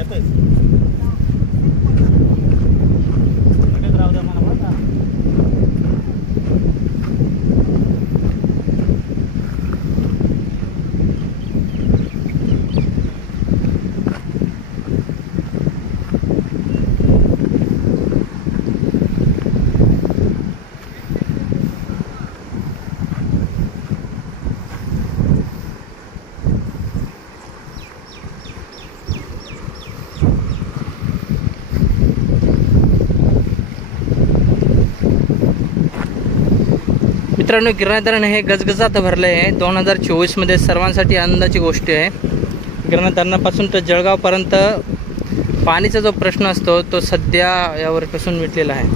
येतच राहू द्या मला बघा. मित्रांनो, गिरनार धरण हे गजगजात भरले आहे. 2024 मध्ये सर्वांसाठी आनंदाची गोष्ट आहे. गिरनार धरणापासून तर जळगावपर्यंत पाणीचा जो प्रश्न असतो तो सध्या यावरपासून मिटलेला आहे.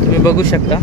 तुम्ही बघू शकता.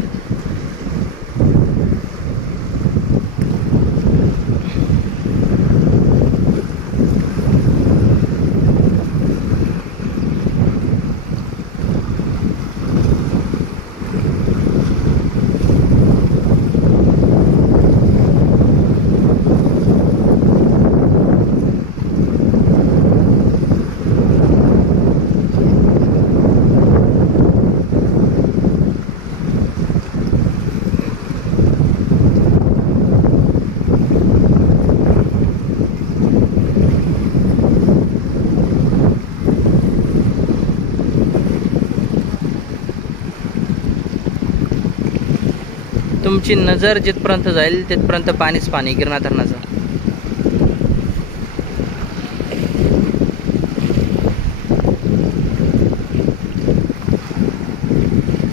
तुमची नजर जिथपर्यंत जाईल तिथपर्यंत पाणीच पाणी गिरनार धरणाचं.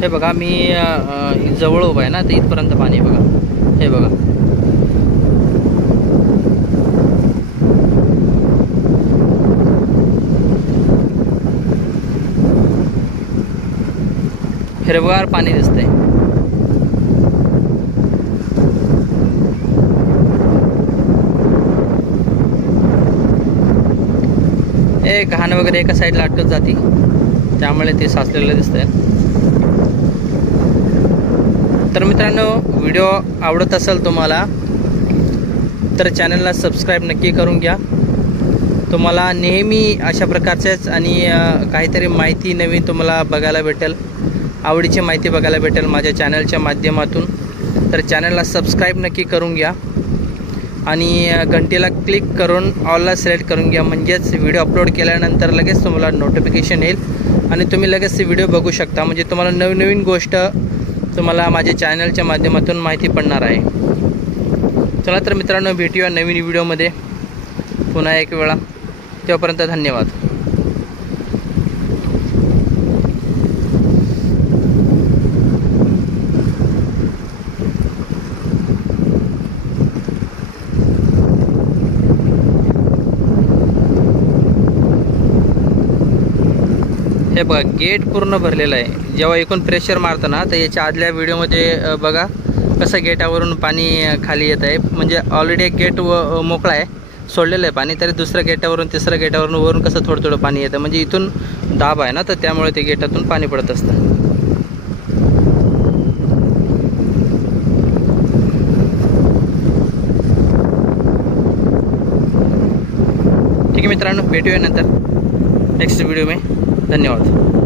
हे बघा, मी जवळ उभा आहे ना, तर इथपर्यंत पाणी बघा. हे बघा, हिरवगार पाणी दिसतंय. हे घाण वगैरे एका साईडला अटकत जाते, त्यामुळे ते साचलेलं दिसतंय. तर मित्रांनो, व्हिडिओ आवडत असेल तुम्हाला तर चॅनलला सबस्क्राईब नक्की करून घ्या. तुम्हाला नेहमी अशा प्रकारच्याच आणि काहीतरी माहिती नवीन तुम्हाला बघायला भेटेल, आवडीची माहिती बघायला भेटेल माझ्या चॅनलच्या माध्यमातून. तर चॅनलला सबस्क्राईब नक्की करून घ्या आणि घंटीला क्लिक करून ऑलला सिलेक्ट करून घ्या. म्हणजेच व्हिडिओ अपलोड केल्यानंतर लगेच तुम्हाला नोटिफिकेशन येईल आणि तुम्ही लगेच व्हिडिओ बघू शकता. म्हणजे तुम्हाला नवीन गोष्ट तुम्हाला माझ्या चॅनलच्या माध्यमातून माहिती पडणार आहे. चला तर मित्रांनो, भेटूया नवीन व्हिडिओमध्ये पुन्हा एक वेळा. तेव्हापर्यंत धन्यवाद. हे बघा, गेट पूर्ण भरलेलं आहे. जेव्हा एकूण प्रेशर मारतं ना, तर याच्या आदल्या व्हिडिओमध्ये बघा कसं गेटावरून पाणी खाली येत आहे. म्हणजे ऑलरेडी एक गेट मोकळा आहे, सोडलेलं आहे पाणी, तरी दुसऱ्या गेटावरून तिसऱ्या गेटावरून वरून कसं थोडं थोडं पाणी येतं. म्हणजे इथून दाब आहे ना, तर त्यामुळे ते गेटातून पाणी पडत असतं. ठीक आहे मित्रांनो, भेटूया नंतर नेक्स्ट व्हिडिओ में. धन्यवाद.